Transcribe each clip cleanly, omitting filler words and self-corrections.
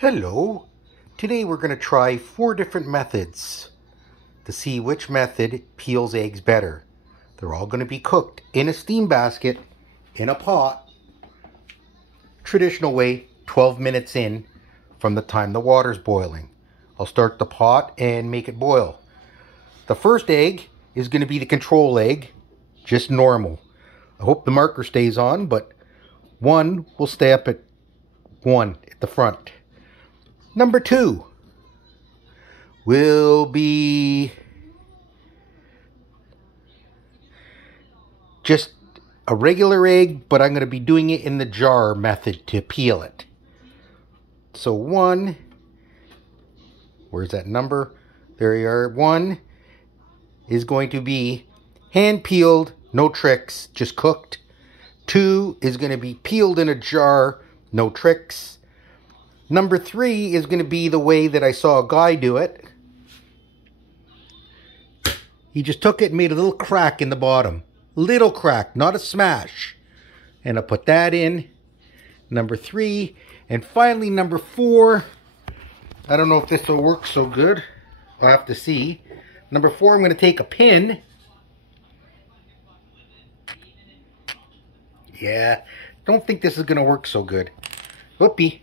Hello! Today we're going to try 4 different methods to see which method peels eggs better. They're all going to be cooked in a steam basket, in a pot, traditional way, 12 minutes in from the time the water's boiling. I'll start the pot and make it boil. The first egg is going to be the control egg, just normal. I hope the marker stays on, but 1 will stay up at 1 at the front. Number 2 will be just a regular egg, but I'm going to be doing it in the jar method to peel it. So 1, where's that number? There you are. 1 is going to be hand peeled, no tricks, just cooked. 2 is going to be peeled in a jar, no tricks. Number 3 is going to be the way that I saw a guy do it. He just took it and made a little crack in the bottom. Little crack, not a smash. And I put that in. Number 3. And finally, number 4. I don't know if this will work so good. I'll have to see. Number 4, I'm going to take a pin. Yeah, don't think this is going to work so good. Whoopee.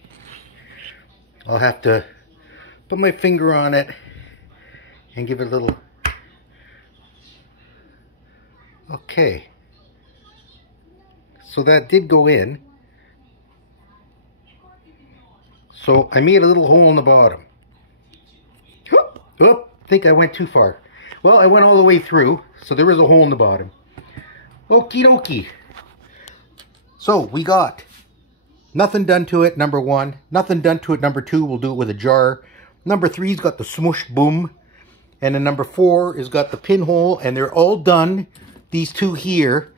I'll have to put my finger on it and give it a little... Okay. So that did go in. So I made a little hole in the bottom. Oh, I think I went too far. Well, I went all the way through, so there is a hole in the bottom. Okie dokie. So we got nothing done to it, number 1. Nothing done to it, number 2. We'll do it with a jar. Number 3's got the smoosh boom. And then number 4 is got the pinhole. And they're all done, these 2 here,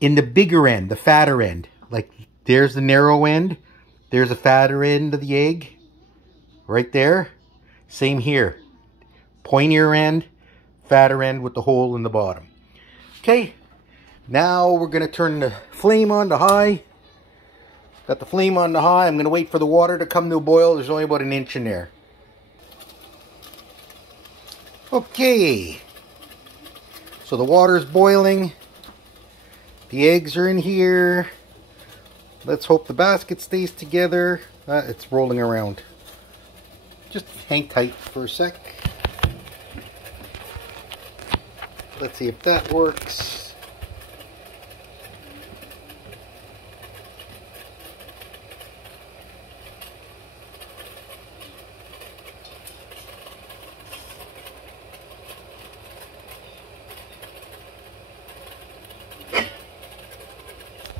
in the bigger end, the fatter end. Like, there's the narrow end. There's the fatter end of the egg. Right there. Same here. Pointier end, fatter end with the hole in the bottom. Okay. Now we're going to turn the flame on to high. Got the flame on the high. I'm going to wait for the water to come to a boil. There's only about an inch in there. Okay. So the water's boiling. The eggs are in here. Let's hope the basket stays together. It's rolling around. Just hang tight for a sec. Let's see if that works.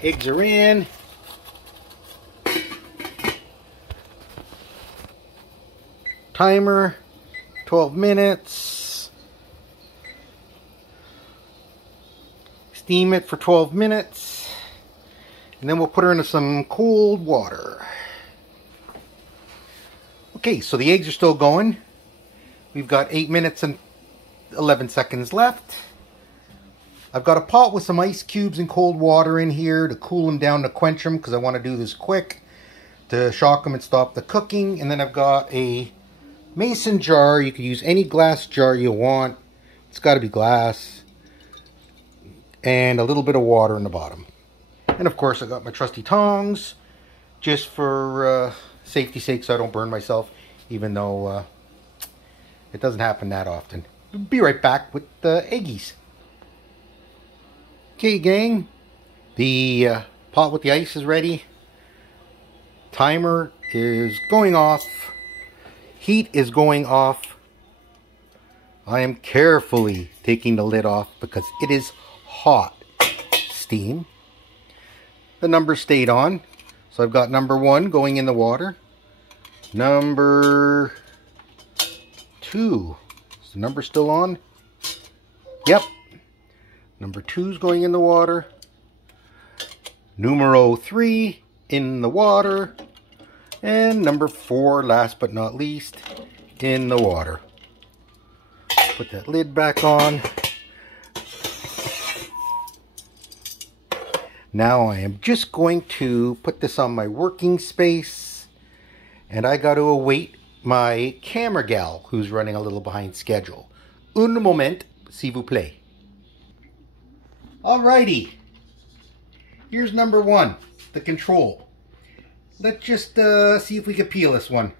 Eggs are in. Timer, 12 minutes. Steam it for 12 minutes. And then we'll put her into some cold water. Okay, so the eggs are still going. We've got 8 minutes and 11 seconds left. I've got a pot with some ice cubes and cold water in here to cool them down, to quench them, because I want to do this quick to shock them and stop the cooking. And then I've got a mason jar. You can use any glass jar you want. It's got to be glass. And a little bit of water in the bottom. And of course I got my trusty tongs, just for safety's sake, so I don't burn myself, even though it doesn't happen that often. Be right back with the eggies. Okay, gang, the pot with the ice is ready. Timer is going off. Heat is going off. I am carefully taking the lid off because it is hot steam. The number stayed on. So I've got number 1 going in the water. Number 2. Is the number still on? Yep. Number 2 is going in the water. Numero 3 in the water. And number 4, last but not least, in the water. Put that lid back on. Now I am just going to put this on my working space And I got to await my camera gal, who's running a little behind schedule. Un moment, s'il vous plaît. Alrighty. Here's number 1, the control. Let's just see if we can peel this one.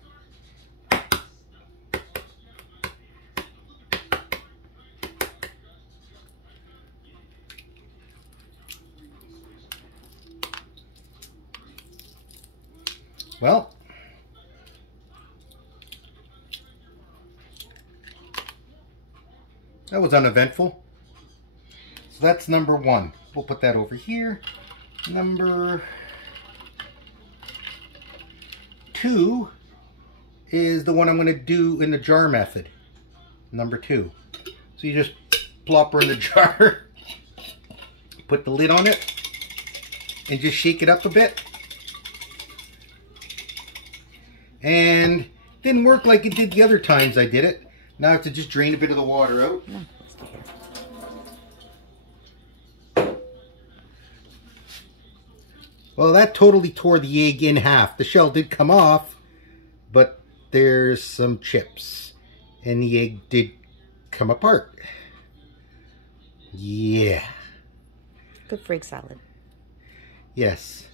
Well, that was uneventful. So that's number 1. We'll put that over here. Number 2 is the one I'm going to do in the jar method. Number 2. So you just plop her in the jar, put the lid on it, and just shake it up a bit. And didn't work like it did the other times I did it. Now I have to just drain a bit of the water out. Well, that totally tore the egg in half. The shell did come off, but there's some chips. And the egg did come apart. Yeah. Good for egg salad. Yes.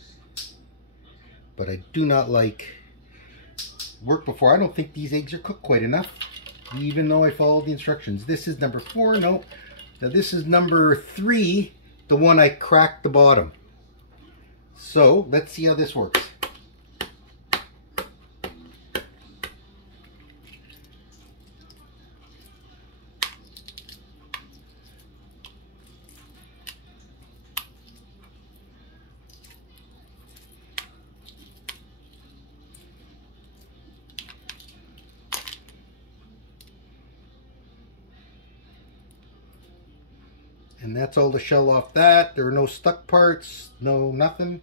But I do not like... work before. I don't think these eggs are cooked quite enough, even though I followed the instructions. This is number 4. No. Now this is number 3, the one I cracked the bottom. So let's see how this works. And that's all the shell off that. There are no stuck parts, no nothing.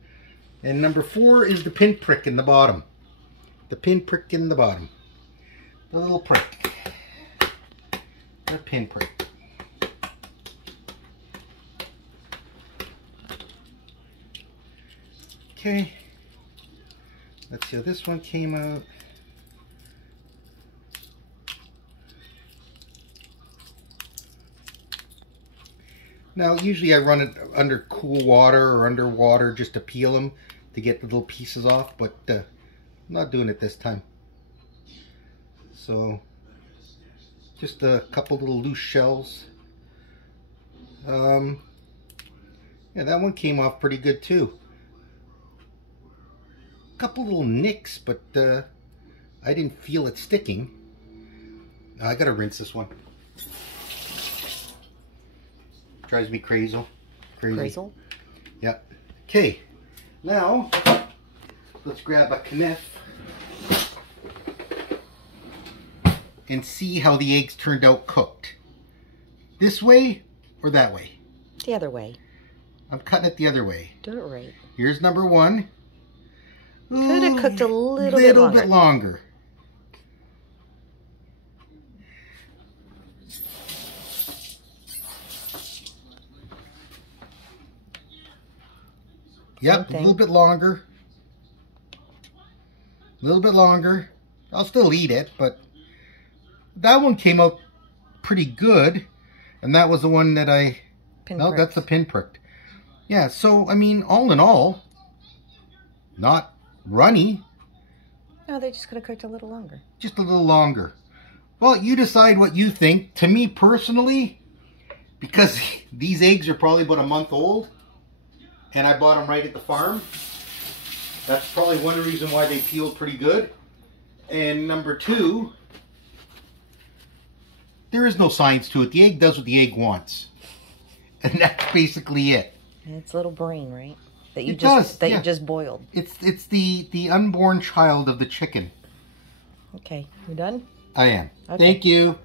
And number 4 is the pinprick in the bottom. The pinprick in the bottom. The little prick. The pinprick. Okay. Let's see how this one came out. Now, usually I run it under cool water or underwater just to peel them to get the little pieces off, but I'm not doing it this time. So, just a couple little loose shells. Yeah, that one came off pretty good too. A couple little nicks, but I didn't feel it sticking. I gotta rinse this one. Drives me crazy. Crazy? Yeah. Okay. Now, let's grab a knife and see how the eggs turned out cooked. This way or that way? The other way. I'm cutting it the other way. Do it right. Here's number 1. Could have cooked a little bit longer. Yep, a little bit longer. A little bit longer. I'll still eat it, but that one came out pretty good. And that was the one that I... No, that's the pinprick. Yeah, so, I mean, all in all, not runny. No, they just could have cooked a little longer. Just a little longer. Well, you decide what you think. To me personally, because these eggs are probably about a month old, and I bought them right at the farm. That's probably one reason why they peeled pretty good. And number 2, there is no science to it. The egg does what the egg wants. And that's basically it. And it's a little brain, right? That you you just boiled. It's the unborn child of the chicken. Okay, you done? I am. Okay. Thank you.